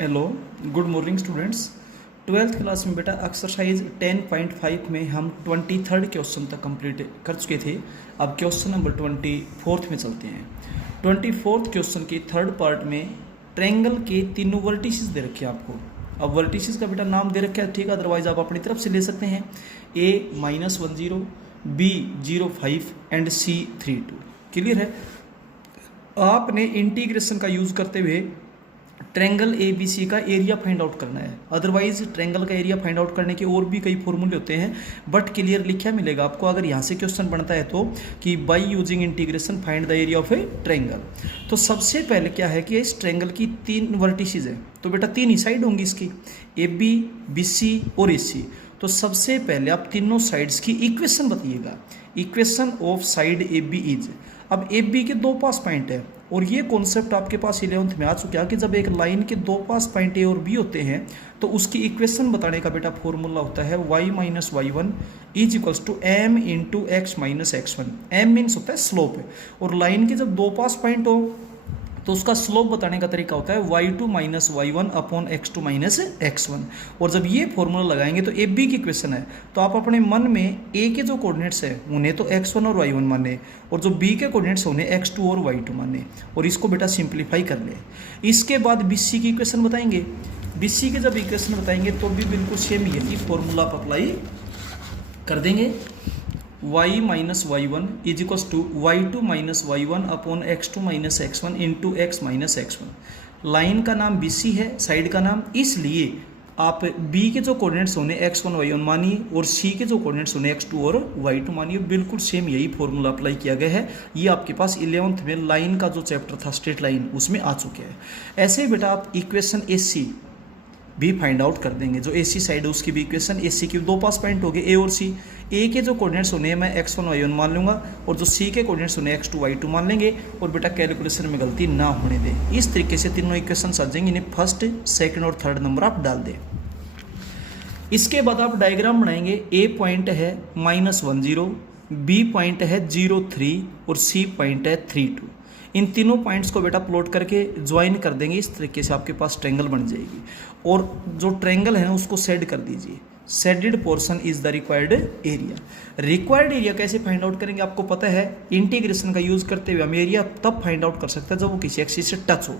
Hello, good morning students. Twelfth class में बेटा exercise 10.5 में हम 23rd क्वेश्चन तक कंप्लीट कर चुके थे। अब क्वेश्चन नंबर 24th में चलते हैं। 24th क्वेश्चन की थर्ड पार्ट में ट्रायंगल के तीनों वर्टिसेस दे रखे हैं आपको। अब वर्टिसेस का बेटा नाम दे रखा है, ठीक है, अदरवाइज आप अपनी तरफ से ले सकते हैं। A-10, B-05 and C-32। Clear है। आपने इंटीग्रेशन का यूज करते हुए ट्रायंगल ए बी सी का एरिया फाइंड आउट करना है। अदरवाइज ट्रायंगल का एरिया फाइंड आउट करने के और भी कई फॉर्मूले होते हैं, बट क्लियर लिखा मिलेगा आपको अगर यहाँ से क्वेश्चन बनता है तो कि by using integration find the area of A triangle. तो सबसे पहले क्या है कि इस ट्रायंगल की तीन वर्टिसेस है, तो बेटा तीन ही साइड होंगी इसकी, ए बी, बी सी और ए सी। तो सबसे पहले आप तीनों साइड्स की इक्वेशन बताइएगा। Equation of side A B is, अब ए बी के दो पास पॉइंट है और ये कॉन्सेप्ट आपके पास 11th में आ चुका है कि जब एक लाइन के दो पास पॉइंट ए और बी होते हैं तो उसकी इक्वेशन बताने का बेटा फॉर्मूला होता है y-y1 is equals to m into x minus x1। m means होता है स्लोप है, और लाइन के जब दो पास पॉइंट हो तो उसका स्लोप बताने का तरीका होता है y2 minus y1 upon x2 minus x1। और जब ये फॉर्मूला लगाएंगे तो ए बी की इक्वेशन है, तो आप अपने मन में ए के जो कोऑर्डिनेट्स है उन्हें तो x1 और y1 माने, और जो बी के कोऑर्डिनेट्स है उन्हें x2 और y2 माने, और इसको बेटा सिंप्लीफाई कर ले। इसके बाद बी सी की इक्वेशन बताएंगे। बी सी के जब इक्वेशन बताएंगे तो भी बिल्कुल सेम यही फॉर्मूला आप अप्लाई कर देंगे। y-y1 is equals to y2 minus y1 upon x2 minus x1 into x minus x1। Line का नाम BC है, साइड का नाम, इसलिए आप B के जो कोऑर्डिनेट्स होने x1 y1 मानिए और C के जो कोऑर्डिनेट्स होने x2 और y2 मानिए। बिल्कुल सेम यही फॉर्मूला अप्लाई किया गया है। ये आपके पास 11th में लाइन का जो चैप्टर था स्ट्रेट लाइन उसमें आ चुके हैं। ऐसे ही बेटा आप इक्वेशन AC भी फाइंड आउट कर देंगे। जो AC साइड है उसकी भी इक्वेशन, AC की दो पास पॉइंट हो गए A और C। A के जो कोऑर्डिनेट्स होने हैं मैं x1 y1 मान लूंगा और जो C के कोऑर्डिनेट्स होने x2 y2 मान लेंगे, और बेटा कैलकुलेशन में गलती ना होने दें। इस तरीके से तीनों इक्वेशन आ जाएंगे, इन्हें फर्स्ट, सेकंड और थर्ड नंबर आप डाल दें। इसके बाद आप डायग्राम बनाएंगे। A पॉइंट है -10, B पॉइंट है 0,3 और C पॉइंट है 3,2। इन तीनों पॉइंट्स को बेटा प्लॉट करके ज्वाइन कर देंगे। इस तरीके से आपके पास ट्रायंगल बन जाएगी, और जो ट्रायंगल है उसको शेड कर दीजिए। Shaded portion is the required area. Required area कैसे फाइंड आउट करेंगे आपको पता है, इंटीग्रेशन का यूज करते हुए हम एरिया तब फाइंड आउट कर सकते हैं जब वो किसी एक्सिस से टच हो।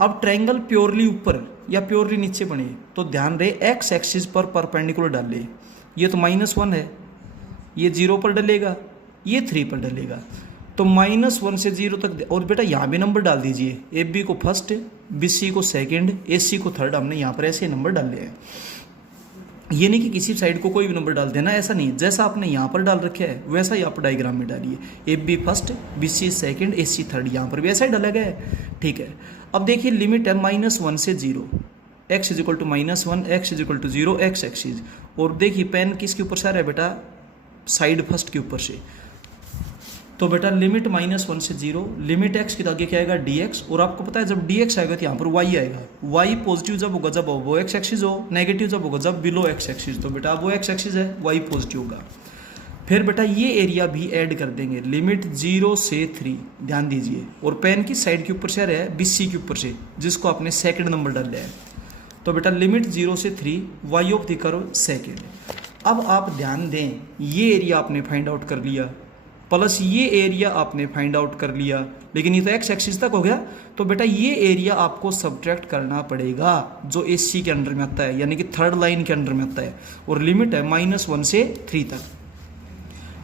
अब ट्रायंगल प्योरली ऊपर या प्योरली नीचे बने तो ध्यान रहे एक्स एक्सिस पर परपेंडिकुलर डाले। ये तो -1 है, ये 0 पर डलेगा, ये 3 पर डलेगा, तो -1 से 0 तक। और बेटा यहाँ भी नंबर डाल दीजिए, ए बी को फर्स्ट, बी सी को सेकंड, ए सी को थर्ड। हमने यहाँ पर ऐसे नंबर डाले हैं। ये नहीं कि किसी साइड को कोई भी नंबर डाल देना, ऐसा नहीं। जैसा आपने यहाँ पर डाल रखा है वैसा ही आप डायग्राम में डालिए। A B first, B C second, A C third, यहाँ पर भी ऐसा ही डाला गया है, ठीक है। अब देखिए लिमिट है -1 से 0, x is equal to -1, x is equal to 0, x axis. और देखिए पेन किसके ऊपर से आ रहा है बेटा, साइड फर्स्ट के ऊपर से। तो बेटा लिमिट -1 से 0, लिमिट x के आगे क्या आएगा dx, और आपको पता है जब dx आएगा तो यहाँ पर y आएगा। y पॉजिटिव जब होगा जब वो x एक्सिस हो, नेगेटिव जब होगा जब बिलो x एक्सिस। तो बेटा वो x एक्सिस है, y पॉजिटिव होगा। फिर बेटा ये एरिया भी ऐड कर देंगे, लिमिट 0 से 3, ध्यान दीजिए। और पेन की साइड के ऊपर से आ रहा है BC के ऊपर से, जिसको आपने सेकेंड नंबर डाला है। तो बेटा लिमिट 0 से 3, y of the curve second. अब आप ध्यान दें, ये एरिया आपने फाइंड आउट कर लिया, प्लस ये एरिया आपने फाइंड आउट कर लिया, लेकिन ये तो एक्स एक्सिस तक हो गया। तो बेटा ये एरिया आपको सब्ट्रैक्ट करना पड़ेगा जो AC के अंडर में आता है, यानी कि थर्ड लाइन के अंडर में आता है। और लिमिट है -1 से 3 तक,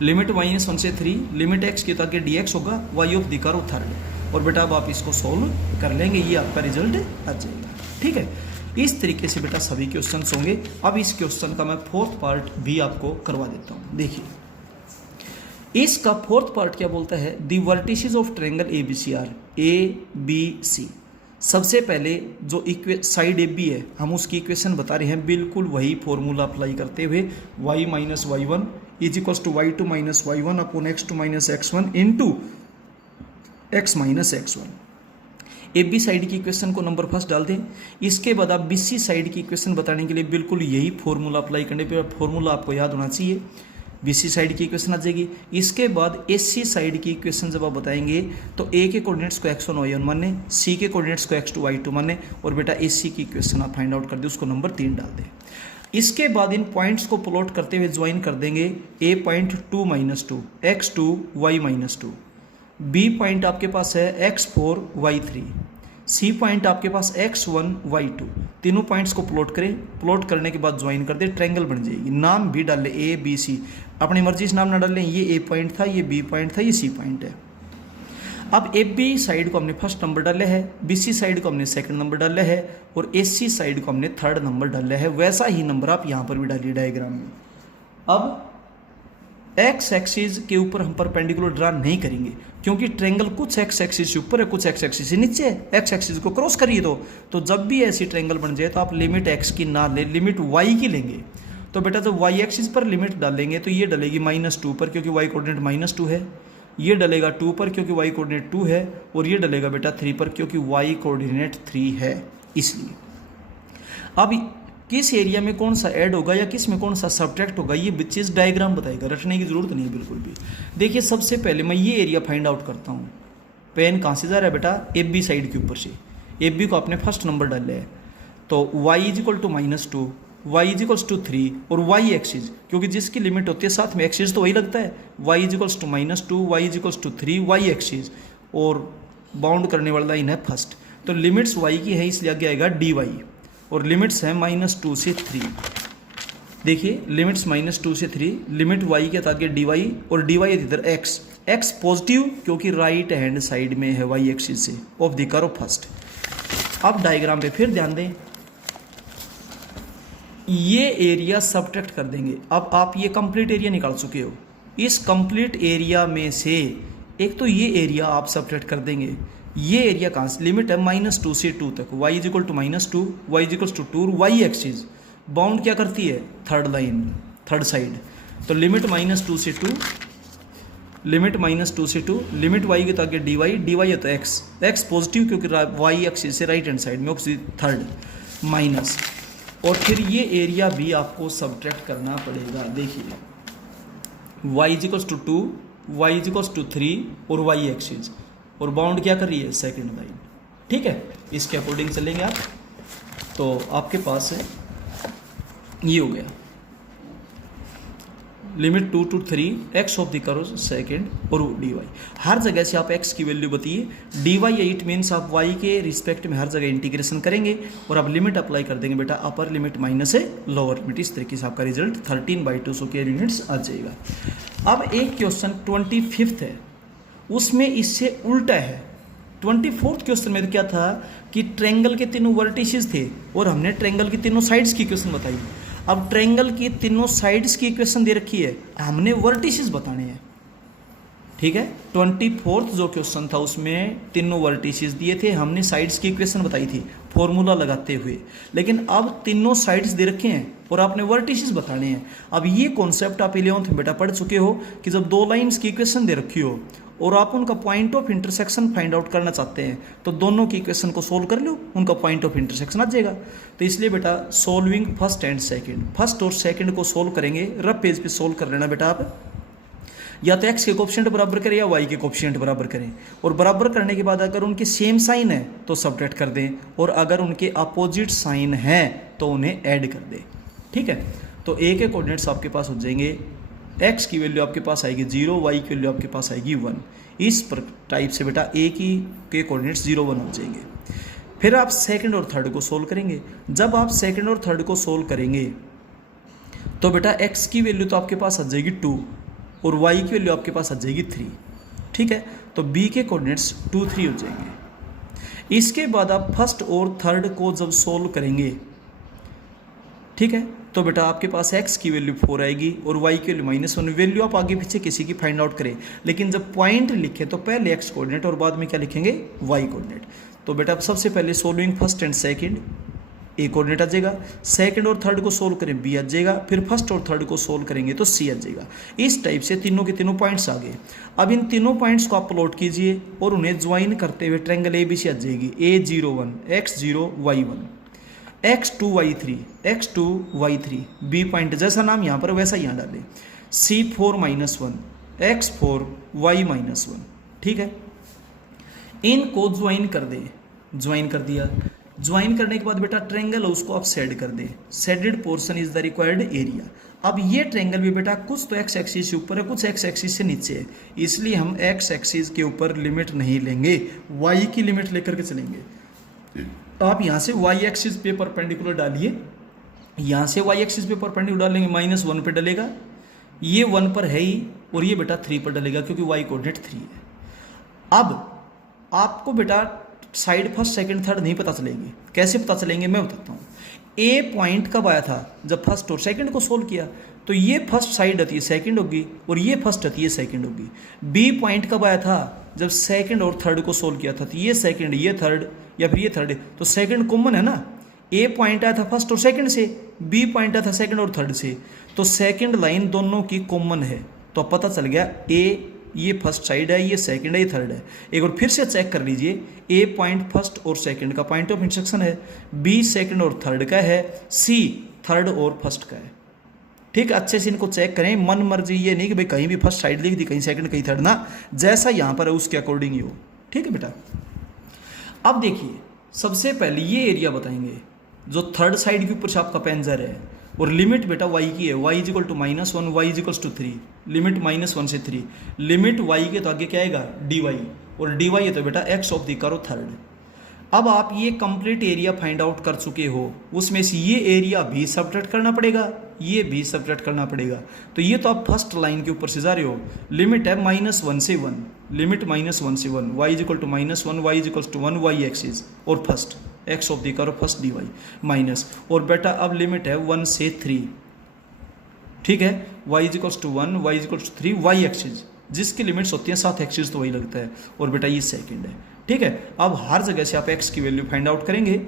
लिमिट -1 से 3, लिमिट x के ताकि dx होगा, y of the curve third. और बेटा अब आप इसको सॉल्व कर लेंगे, ये आपका रिजल्ट आ जाएगा, ठीक है। इस तरीके से बेटा सभी क्वेश्चन होंगे। अब इस क्वेश्चन का मैं फोर्थ पार्ट भी आपको करवा देता हूँ। देखिए इसका फोर्थ पार्ट क्या बोलता है, the vertices of triangle ABC are ABC। सबसे पहले जो साइड AB है हम उसकी इक्वेशन बता रहे हैं, बिल्कुल वही फॉर्मूला अप्लाई करते हुए y-y1 is equals to y2 minus y1 upon x2 minus x1 into x minus x1। AB side की इक्वेशन को नंबर फर्स्ट डाल दें। इसके बाद आप BC साइड की इक्वेशन बताने के लिए बिल्कुल यही फॉर्मूला अप्लाई करने पर, फॉर्मूला आपको याद होना चाहिए। बी सी साइड की इक्वेशन आ जाएगी। इसके बाद ए सी साइड की इक्वेशन जब आप बताएंगे तो ए के कोऑर्डिनेट्स को x1 y1 माने, सी के कोऑर्डिनेट्स को x2 y2 माने, और बेटा ए सी की इक्वेशन आप फाइंड आउट कर दे, उसको नंबर 3 डाल दें। इसके बाद इन पॉइंट्स को प्लॉट करते हुए ज्वाइन कर देंगे। A point 2 - 2 x2 y - 2, B point आपके पास है x4 y3, सी पॉइंट आपके पास x1 y2। तीनों पॉइंट्स को प्लॉट करें, प्लॉट करने के बाद ज्वाइन कर दे, ट्रायंगल बन जाएगी। नाम भी डाल ले ए बी सी, अपनी मर्जी से नाम ना डाल लें। ये ए पॉइंट था, ये बी पॉइंट था, ये सी पॉइंट है। अब ए बी साइड को हमने फर्स्ट नंबर डाला है, बी सी साइड को हमने सेकंड नंबर डाला है, और ए सी साइड को हमने थर्ड नंबर डाला है। वैसा ही नंबर आप यहाँ पर भी डालिए डायग्राम में। अब एक्स एक्सिस के ऊपर हम परपेंडिकुलर ड्रा नहीं करेंगे, क्योंकि ट्रायंगल कुछ एक्स एक्सिस से ऊपर है, कुछ एक्स एक्सिस से नीचे है। एक्स एक्सिस को क्रॉस करिए तो जब भी ऐसी ट्रायंगल बन जाए तो आप लिमिट एक्स की ना ले, लिमिट वाई की लेंगे। तो बेटा जब वाई एक्सिस पर लिमिट डालेंगे तो ये डलेगी -2 पर, क्योंकि वाई कोऑर्डिनेट -2 है। ये डलेगा 2 पर, क्योंकि वाई कोऑर्डिनेट 2 है, और ये डलेगा बेटा 3 पर, क्योंकि वाई कोऑर्डिनेट 3 है। इसलिए अब किस एरिया में कौन सा ऐड होगा या किस में कौन सा सब्ट्रैक्ट होगा, ये चीज़ डायग्राम बताएगा, रटने की जरूरत नहीं है बिल्कुल भी। देखिए सबसे पहले मैं ये एरिया फाइंड आउट करता हूँ। पेन कहाँ से जा रहा है बेटा, ए बी साइड के ऊपर से। ए बी को आपने फर्स्ट नंबर डाला है, तो y = -2, y = 3, और y एक्सिस, क्योंकि जिसकी लिमिट होती है साथ में एक्सिस तो वही लगता है। y = -2, y = 3, y एक्सिस, और बाउंड करने वाला लाइन है फर्स्ट। तो लिमिट्स y की है, इसलिए आगे आएगा dy, और लिमिट्स है -2 से 3। देखिए लिमिट्स -2 से 3, लिमिट y के आगे dy, और dy इधर x पॉजिटिव, क्योंकि राइट हैंड साइड में है y एक्सिस से ऑफ द कर्व फर्स्ट। अब डायग्राम पे फिर ध्यान दें, ये एरिया सब्ट्रैक्ट कर देंगे। अब आप ये कंप्लीट एरिया निकाल चुके हो, इस कंप्लीट एरिया में से एक तो ये एरिया आप सब्ट्रैक्ट कर देंगे। ये एरिया कहाँ से, लिमिट है -2 से 2 तक, y = -2, y = 2, y axis bound क्या करती है, थर्ड लाइन, थर्ड साइड। तो लिमिट -2 से 2, लिमिट -2 से 2, लिमिट y के आगे dy, dy है तो x पॉजिटिव, क्योंकि y एक्सिस से राइट हैंड साइड में ऑपोजिट थर्ड माइनस, और फिर ये एरिया भी आपको सब्ट्रैक्ट करना पड़ेगा। देखिए y = 2, y = 3, और y एक्सिस, और बाउंड क्या कर रही है, सेकंड लाइन। ठीक है, इसके अकॉर्डिंग चलेंगे आप, तो आपके पास ये हो गया limit 2 to 3 x of the curve second, और dy। हर जगह से आप x की वैल्यू बताइए, dy या इट मीन्स आप y के रिस्पेक्ट में हर जगह इंटीग्रेशन करेंगे, और आप लिमिट अप्लाई कर देंगे बेटा, अपर लिमिट माइनस है लोअर लिमिट। इस तरीके से आपका रिजल्ट 13/2 स्क्वायर यूनिट्स आ जाएगा। अब एक क्वेश्चन 25th है, उसमें इससे उल्टा है। 24th क्वेश्चन में क्या था कि ट्रायंगल के तीनों वर्टिसेस थे, और हमने ट्रायंगल की तीनों साइड्स की इक्वेशन बताई। अब ट्रायंगल की तीनों साइड्स की इक्वेशन दे रखी है, हमने वर्टिसेस बताने हैं। ठीक है, 24th जो क्वेश्चन था उसमें तीनों वर्टिसेस दिए थे, हमने साइड्स की इक्वेशन बताई थी फॉर्मूला लगाते हुए। लेकिन अब तीनों साइड्स दे रखे हैं और आपने वर्टिसेस बताने हैं। अब ये कॉन्सेप्ट आप 11th में बेटा पढ़ चुके हो कि जब दो लाइंस की इक्वेशन दे रखी हो और आप उनका point of intersection find out करना चाहते हैं, तो दोनों की इक्वेशन को सोल्व कर लो, उनका पॉइंट ऑफ इंटरसेक्शन आ जाएगा। तो इसलिए बेटा solving first and second, first और सेकंड को सोल्व करेंगे। रफ पेज पे सोल्व कर लेना बेटा आप, या तो x के कोफिशिएंट बराबर करें या y के कोफिशिएंट बराबर करें, और बराबर करने के बाद अगर उनके सेम साइन है तो सब्ट्रैक्ट कर दें, और अगर उनके अपोजिट साइन है तो उन्हें ऐड कर दें। ठीक है, तो a के कोऑर्डिनेट्स आपके पास हो जाएंगे, x की वैल्यू आपके पास आएगी 0, y की वैल्यू आपके पास आएगी 1। इस टाइप से बेटा a के कोऑर्डिनेट्स 0, 1 हो जाएंगे। फिर आप सेकंड और थर्ड को सोल्व करेंगे। जब आप सेकंड और थर्ड को सोल्व करेंगे तो बेटा x की वैल्यू तो आपके पास आ जाएगी 2 और y की वैल्यू आपके पास आ जाएगी 3। ठीक है, तो b के कोऑर्डिनेट्स 2, 3 हो जाएंगे। इसके बाद आप फर्स्ट और थर्ड को जब सोल्व करेंगे, ठीक है, तो बेटा आपके पास x की वैल्यू 4 आएगी और y की वैल्यू -1। वैल्यू आप आगे पीछे किसी की फाइंड आउट करें, लेकिन जब पॉइंट लिखे तो पहले x कोऑर्डिनेट और बाद में क्या लिखेंगे, y कोऑर्डिनेट। तो बेटा सबसे पहले solving first and second, a coordinate आ जाएगा। सेकंड और थर्ड को सोल्व करें b आ जाएगा, फिर फर्स्ट और थर्ड को सोल्व करेंगे तो c आ जाएगा। इस टाइप से तीनों के तीनों पॉइंट्स आ गए। अब इन तीनों पॉइंट्स को आप प्लॉट कीजिए और उन्हें ज्वाइन करते हुए ट्रायंगल ABC आ जाएगी। A01 x0 y1 x2 y3 x2 y3, b point जैसा नाम यहाँ पर वैसा यहाँ डालें। C4 minus 1 X4 Y minus 1। ठीक है, इनको ज्वाइन कर दे, ज्वाइन कर दिया। ज्वाइन करने के बाद बेटा ट्रेंगल उसको आप सेड कर दे, shaded portion is the required area. अब ये ट्रेंगल भी बेटा कुछ तो एक्स एक्सिस से ऊपर है, कुछ एक्स एक्सिस से नीचे है, इसलिए हम एक्स एक्सिस के ऊपर लिमिट नहीं लेंगे, वाई की लिमिट लेकर के चलेंगे। आप यहाँ से वाई एक्सिस पे परपेंडिकुलर डालिए, यहाँ से वाई एक्सिस पे परपेंडिकुलर डालेंगे, -1 पे डलेगा, ये 1 पर है ही, और ये बेटा 3 पर डलेगा क्योंकि वाई कोऑर्डिनेट 3 है। अब आपको बेटा साइड फर्स्ट सेकंड थर्ड नहीं पता चलेंगे, कैसे पता चलेंगे मैं बताता हूँ। ए पॉइंट कब आया था, जब फर्स्ट और सेकंड को सोल्व किया, तो ये फर्स्ट साइड आती है सेकंड होगी, और ये फर्स्ट आती है सेकंड होगी। बी पॉइंट कब आया था, जब सेकंड और थर्ड को सोल्व किया था, तो ये सेकंड ये थर्ड या फिर ये थर्ड, तो सेकंड कॉमन है ना। ए पॉइंट आया था फर्स्ट और सेकंड से, बी पॉइंट आया था सेकंड और थर्ड से, तो सेकंड लाइन दोनों की कॉमन है, तो पता चल गया ए ये फर्स्ट साइड है, ये सेकंड है, ये थर्ड है। एक बार फिर से चेक कर लीजिए, ए पॉइंट फर्स्ट और सेकंड का पॉइंट ऑफ इंटरसेक्शन है, बी सेकंड और थर्ड का है, सी थर्ड और फर्स्ट का है। ठीक है, अच्छे से इनको चेक करें, मन मर्जी ये नहीं कि भाई कहीं भी फर्स्ट साइड लिख दी, कहीं सेकंड कहीं थर्ड ना, जैसा यहाँ पर है उसके अकॉर्डिंग ही हो। ठीक है बेटा, अब देखिए सबसे पहले ये एरिया बताएंगे जो थर्ड साइड के ऊपर से आपका पेंजर है, और लिमिट बेटा y की है, y is equal to -1 y is equals to 3, limit -1 से 3, लिमिट y के तो आगे क्या आएगा dy, और dy है तो बेटा x of the curve third. अब आप ये कंप्लीट एरिया फाइंड आउट कर चुके हो, उसमें से ये एरिया भी सब्ट्रैक्ट करना पड़ेगा, ये भी सब्ट्रैक्ट करना पड़ेगा, तो ये तो आप फर्स्ट लाइन के ऊपर से जा रहे हो। लिमिट है -1 से 1, लिमिट -1 से 1, y is equal to -1 y is equals to 1 y axis, और first x of the curve first dy minus, और बेटा अब लिमिट है 1 से 3। ठीक है, y is equals to 1 y is equals to 3 y axis, जिसकी लिमिट्स होती हैं 7 एक्सिस तो वही लगता है, और बेटा ये सेकंड है। ठीक है, अब हर जगह से आप x की वैल्यू फाइंड आउट करेंगे,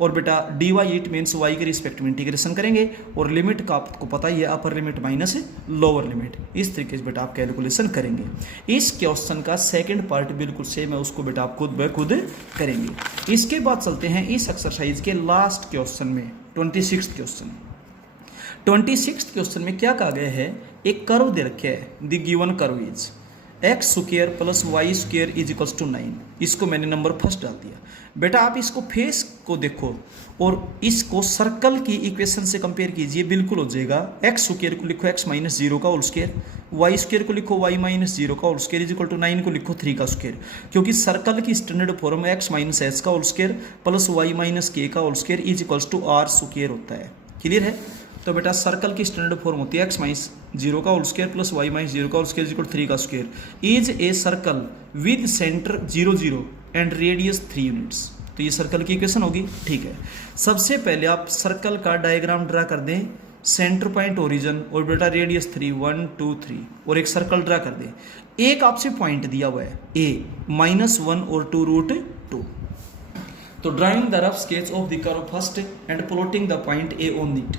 और बेटा dy इट मीन्स y के रिस्पेक्ट में इंटीग्रेशन करेंगे, और लिमिट का आपको पता ही है अपर लिमिट माइनस लोअर लिमिट, इस तरीके से बेटा आप कैलकुलेशन करेंगे। इस क्वेश्चन का सेकंड पार्ट बिल्कुल सेम है, उसको बेटा आप खुद ब खुद करेंगे। इसके बाद चलते हैं इस एक्सरसाइज के लास्ट क्वेश्चन में, 26th क्वेश्चन। 26th क्वेश्चन में क्या कहा गया है, एक कर्व दे रखा है, the given curve is x square plus y square is equals to 9। इसको मैंने नंबर फर्स्ट डाल दिया। बेटा आप इसको फेस को देखो और इसको सर्कल की इक्वेशन से कंपेयर कीजिए, बिल्कुल हो जाएगा। एक्स स्क्वायर को लिखो x माइनस 0 का होल स्क्वायर, वाई स्क्वायर को लिखो y माइनस 0 का whole square is equal to 9 को लिखो 3 का स्क्वायर, क्योंकि सर्कल की standard form x minus h का whole square plus y minus k का whole square is equals to r square होता है। क्लियर है? तो बेटा सर्कल की स्टैंडर्ड फॉर्म होती है x माइनस 0 का whole square plus y minus 0 का whole square is equal to 3 का square is a circle with centre 0 0 and radius 3 units. तो ये सर्कल की इक्वेशन होगी। ठीक है, सबसे पहले आप सर्कल का डायग्राम ड्रा कर दें, सेंटर पॉइंट ओरिजिन और बेटा रेडियस 3 1 2 3 और एक सर्कल ड्रा कर दें। एक आपसे पॉइंट दिया हुआ है a -1 और 2 रूट 2। तो drawing the rough sketch of the curve first and plotting the point a on it.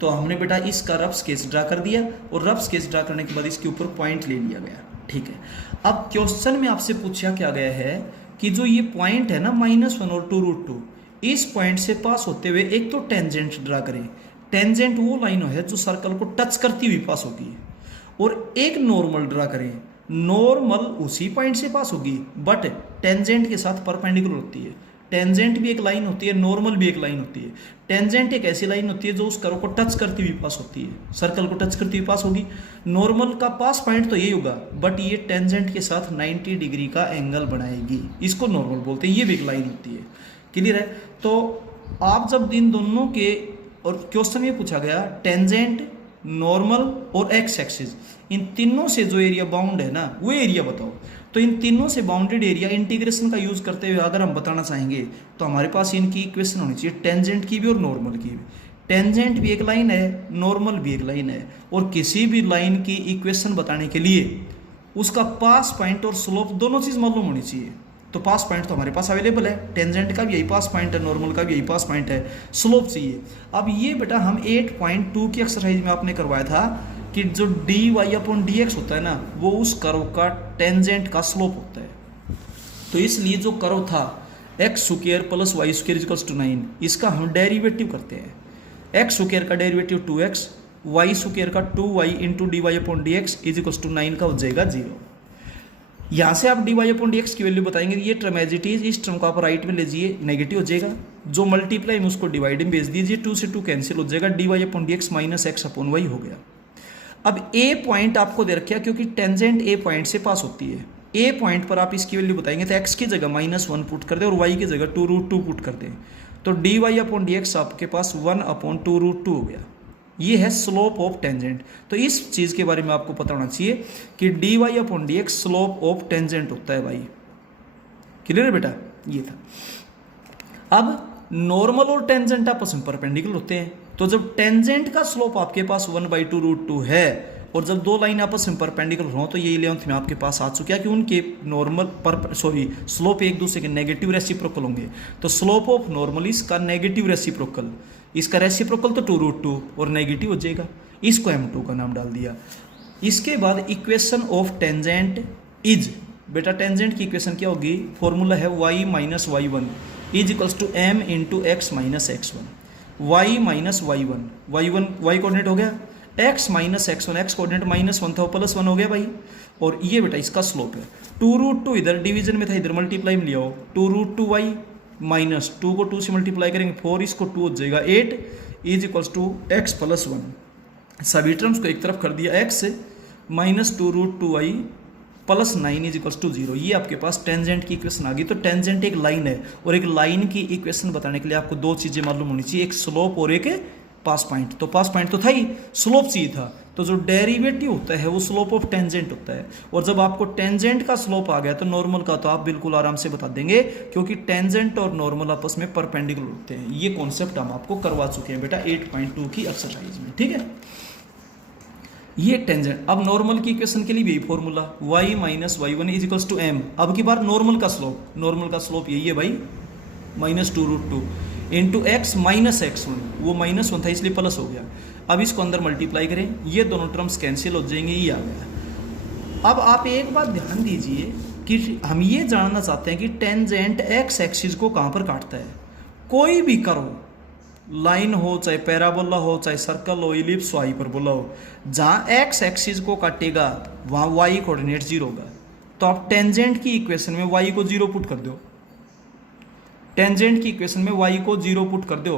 तो हमने बेटा इसका रफ स्केच ड्रा कर दिया और रफ स्केच ड्रा करने के बाद इसके ऊपर पॉइंट ले लिया गया। ठीक है, अब क्वेश्चन में आपसे पूछा क्या गया है कि जो ये पॉइंट है ना -1 और 2 रूट 2, इस पॉइंट से पास होते हुए एक तो टेंजेंट ड्रा करें। टेंजेंट वो लाइन है जो सर्कल को टच करती हुई पास होगी, और एक नॉर्मल ड्रा करें। नॉर्मल उसी पॉइंट से पास होगी बट टेंजेंट के साथ परपेंडिकुलर होती है। टेंजेंट भी एक लाइन होती है, नॉर्मल भी एक लाइन होती है। टेंजेंट एक ऐसी लाइन होती है जो उस कर्व को टच करती हुई पास होती है, सर्कल को टच करती हुई पास होगी। नॉर्मल का पास पॉइंट तो यही होगा बट ये टेंजेंट के साथ 90 डिग्री का एंगल बनाएगी, इसको नॉर्मल बोलते हैं। ये भी एक लाइन होती है। क्लियर है? तो आप जब इन दोनों के, और क्वेश्चन ये पूछा गया टेंजेंट, नॉर्मल और एक्स एक्सिस, इन तीनों से जो एरिया बाउंड है ना वो एरिया बताओ। तो इन तीनों से बाउंडेड एरिया इंटीग्रेशन का यूज करते हुए अगर हम बताना चाहेंगे तो हमारे पास इनकी इक्वेशन होनी चाहिए, टेंजेंट की भी और नॉर्मल की भी। टेंजेंट भी एक लाइन है, नॉर्मल भी एक लाइन है, और किसी भी लाइन की इक्वेशन बताने के लिए उसका पास पॉइंट और स्लोप दोनों चीज़ मालूम होनी चाहिए। तो पास पॉइंट तो हमारे पास अवेलेबल है, टेंजेंट का भी यही पास पॉइंट है, नॉर्मल का भी यही पास पॉइंट है, स्लोप चाहिए। अब ये बेटा हम 8.2 की एक्सरसाइज में आपने करवाया था कि जो dy/dx होता है ना वो उस कर्व का टेंजेंट का स्लोप होता है। तो इसलिए जो कर्व था x square plus y square equals to 9, इसका हम डेरिवेटिव करते हैं। एक्स स्क्वायर का डेरिवेटिव 2x, वाई स्क्वायर का 2y into d y upon d x is equal to 9 का हो जाएगा 0। यहाँ से आप d y upon d x की वैल्यू बताएंगे, ये टर्म एज इट इज, इस टर्म को आप राइट में ले जाइए, नेगेटिव हो जाएगा, जो मल्टीप्लाई में उसको डिवाइड में भेज दीजिए, 2 से 2 कैंसिल हो जाएगा, d y upon d x minus x upon y हो गया। अब ए पॉइंट आपको दे रखा क्योंकि टेंजेंट ए पॉइंट से पास होती है, ए पॉइंट पर आप इसकी वैल्यू बताएंगे तो एक्स की जगह -1 पुट कर दें और वाई की जगह 2√2 पुट कर दें, तो d y upon d x आपके पास 1/2√2 हो गया। ये है स्लोप ऑफ टेंजेंट। तो इस चीज़ के बारे में आपको पता होना चाहिए कि d y upon d x slope of tangent होता है भाई। क्लियर है बेटा? ये था। अब नॉर्मल और टेंजेंट आपस में परपेंडिकुलर होते हैं, तो जब टेंजेंट का स्लोप आपके पास 1/2√2 है और जब दो लाइन आपस में परपेंडिकुलर हो, तो ये 11th में आपके पास आ चुका है कि उनके स्लोप एक दूसरे के नेगेटिव रेसिप्रोकल होंगे। तो स्लोप ऑफ नॉर्मल इसका नेगेटिव रेसिप्रोकल, इसका रेसिप्रोकल तो 2√2 और नेगेटिव हो जाएगा, इसको m2 का नाम डाल दिया। इसके बाद इक्वेशन ऑफ टेंजेंट इज, बेटा टेंजेंट की इक्वेशन क्या होगी, फॉर्मूला है y minus y1 is equals to m into x minus x1। y minus y1 y coordinate हो गया, x minus x1 x coordinate -1 था, +1 हो गया भाई, और ये बेटा इसका स्लोप है। 2√2 इधर डिवीजन में था, इधर मल्टीप्लाई में लिया हो, 2√2y माइनस 2 को 2 से मल्टीप्लाई करेंगे 4, इसको 2 हो जाएगा 8 इज इक्वल्स टू x + 1। सभी टर्म्स को एक तरफ कर दिया, x minus 2√2y plus 9 is equals to 0। ये आपके पास टेंजेंट की इक्वेशन आ गई। तो टेंजेंट एक लाइन है और एक लाइन की इक्वेशन बताने के लिए आपको दो चीज़ें मालूम होनी चाहिए, एक स्लोप और एक पास पॉइंट। तो पास पॉइंट तो था ही, स्लोप चाहिए था, तो जो डेरिवेटिव होता है वो स्लोप ऑफ टेंजेंट होता है। और जब आपको टेंजेंट का स्लोप आ गया तो नॉर्मल का तो आप बिल्कुल आराम से बता देंगे, क्योंकि टेंजेंट और नॉर्मल आपस में परपेंडिकुलर होते हैं। ये कॉन्सेप्ट हम आपको करवा चुके हैं बेटा 8.2 की एक्सरसाइज में, ठीक है। ये टेंजेंट। अब नॉर्मल की इक्वेशन के लिए भी formula y minus y1 is equals to m। अब की बार नॉर्मल का स्लोप यही है भाई, -2√2 इंटू एक्स माइनस x1, वो -1 था इसलिए प्लस हो गया। अब इसको अंदर मल्टीप्लाई करें, ये दोनों टर्म्स कैंसिल हो जाएंगे, ये आ गया। अब आप एक बात ध्यान दीजिए कि हम ये जानना चाहते हैं कि टेंजेंट एक्स एक्सिस को कहाँ पर काटता है। कोई भी कर्व, लाइन हो, चाहे पैराबोला हो, चाहे सर्कल हो, इलिप्स हो, हाइपरबोला हो, जहाँ एक्स एक्सिस को काटेगा वहाँ वाई कोऑर्डिनेट 0 होगा। तो आप टेंजेंट की इक्वेशन में वाई को 0 पुट कर दो, टेंजेंट की इक्वेशन में y को 0 पुट कर दो।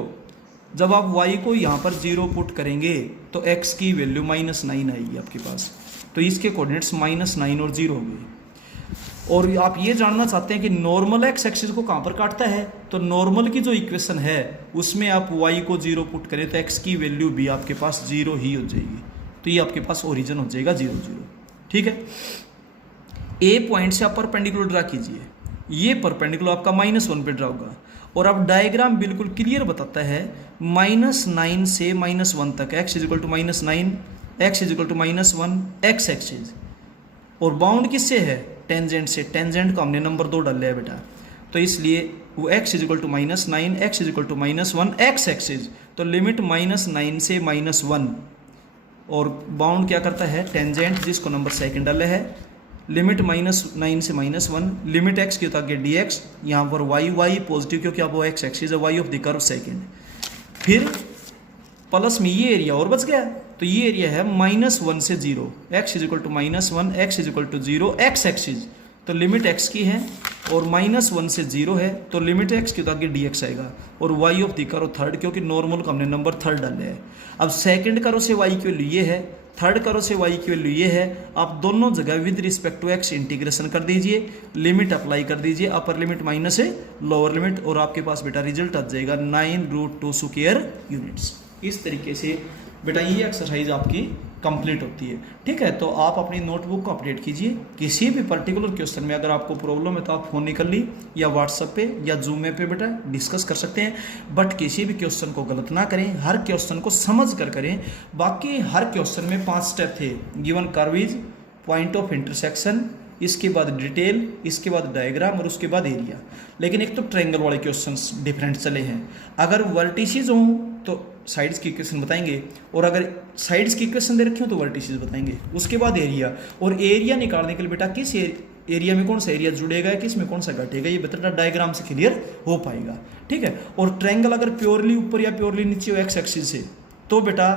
जब आप y को यहाँ पर 0 पुट करेंगे तो x की वैल्यू -9 आएगी आपके पास। तो इसके कोऑर्डिनेट्स -9 और 0 हो गए। और आप ये जानना चाहते हैं कि नॉर्मल एक्स एक्सिस को कहाँ पर काटता है, तो नॉर्मल की जो इक्वेशन है उसमें आप y को 0 पुट करें तो x की वैल्यू भी आपके पास 0 ही हो जाएगी। तो ये आपके पास ओरिजिन हो जाएगा 0 0, ठीक है। ए पॉइंट से आप परपेंडिकुलर ड्रा कीजिए, ये परपेंडिकुलर आपका -1 पे ड्रा होगा। और अब डायग्राम बिल्कुल क्लियर बताता है -9 से -1 तक, x is equal to -9, x is equal to -1 x axis. और बाउंड किससे है, टेंजेंट से। टेंजेंट को हमने नंबर 2 डाल लिया बेटा, तो इसलिए वो x is equal to -9, x is equal to -1 x axis. तो लिमिट -9 से -1, और बाउंड क्या करता है, टेंजेंट जिसको नंबर 2 डाले है, लिमिट -9 से -1, लिमिट x की होता है dx, यहाँ पर y पॉजिटिव क्योंकि अब वो x एक्सिस है, y of the curve second. फिर प्लस में ये एरिया और बच गया, तो ये एरिया है -1 से 0, x is equal to -1, x is equal to 0 x axis. तो लिमिट x की है और -1 से 0 है, तो लिमिट x की होता है dx आएगा, और y of the curve third, क्योंकि नॉर्मल को हमने नंबर 3 डाले है। अब सेकंड कर्व से y की वैल्यू ये है, थर्ड कर्व से y की वैल्यू ये है। आप दोनों जगह with respect to x integration कर दीजिए, लिमिट अप्लाई कर दीजिए, अपर लिमिट माइनस है लोअर लिमिट, और आपके पास बेटा रिजल्ट आ जाएगा 9√2 स्क्वायर यूनिट्स। इस तरीके से बेटा ये एक्सरसाइज आपकी कंप्लीट होती है, ठीक है। तो आप अपनी नोटबुक को अपडेट कीजिए। किसी भी पर्टिकुलर क्वेश्चन में अगर आपको प्रॉब्लम है तो आप फ़ोन निकल ली या व्हाट्सएप पे या जूम पे बेटा डिस्कस कर सकते हैं, बट किसी भी क्वेश्चन को गलत ना करें, हर क्वेश्चन को समझ कर करें। बाकी हर क्वेश्चन में 5 स्टेप थे, गिवन कर्विज, पॉइंट ऑफ इंटरसेक्शन, इसके बाद डिटेल, इसके बाद डायग्राम और उसके बाद एरिया। लेकिन एक तो ट्रायंगल वाले क्वेश्चंस डिफरेंट चले हैं। अगर वर्टिसेस हों तो साइड्स की इक्वेशन बताएंगे, और अगर साइड्स की इक्वेशन दे रखी हो तो वर्टिसेस बताएंगे। उसके बाद एरिया, और एरिया निकालने के लिए बेटा किस एरिया में कौन सा एरिया जुड़ेगा, किस में कौन सा घटेगा, ये बेटा डायग्राम से क्लियर हो पाएगा, ठीक है। और ट्रायंगल अगर प्योरली ऊपर या प्योरली नीचे हो एक्स एक्सिस से, तो बेटा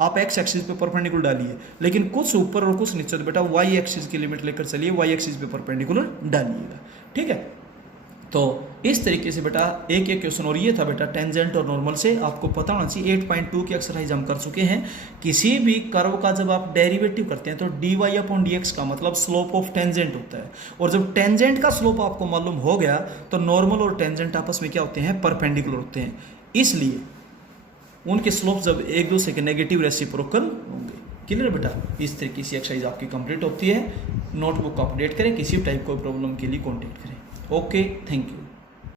आप एक्स एक्सिस पे परपेंडिकुलर डालिए, लेकिन कुछ ऊपर और कुछ नीचे, तो बेटा वाई एक्सिस की लिमिट लेकर चलिए, वाई एक्सिस पे परपेंडिकुलर डालिएगा। ठीक है, तो इस तरीके से बेटा एक क्वेश्चन, और ये था बेटा टेंजेंट और नॉर्मल से। आपको पता होना चाहिए 8.2 की एक्सरसाइज हम कर चुके हैं। किसी भी कर्व का जब आप डेरिवेटिव करते हैं तो dy अपॉन dx का मतलब स्लोप ऑफ टेंजेंट होता है, और जब टेंजेंट का स्लोप आपको मालूम हो गया तो नॉर्मल और टेंजेंट आपस में क्या होते हैं, परपेंडिकुलर होते हैं, इसलिए उनके स्लोप जब एक दूसरे के नेगेटिव रेसिप्रोकल होंगे। क्लियर बेटा, इस तरीके से एक्सरसाइज आपकी कंप्लीट होती है। नोटबुक को अपडेट करें, किसी टाइप कोई प्रॉब्लम के लिए कॉन्टेक्ट करें। Okay, thank you.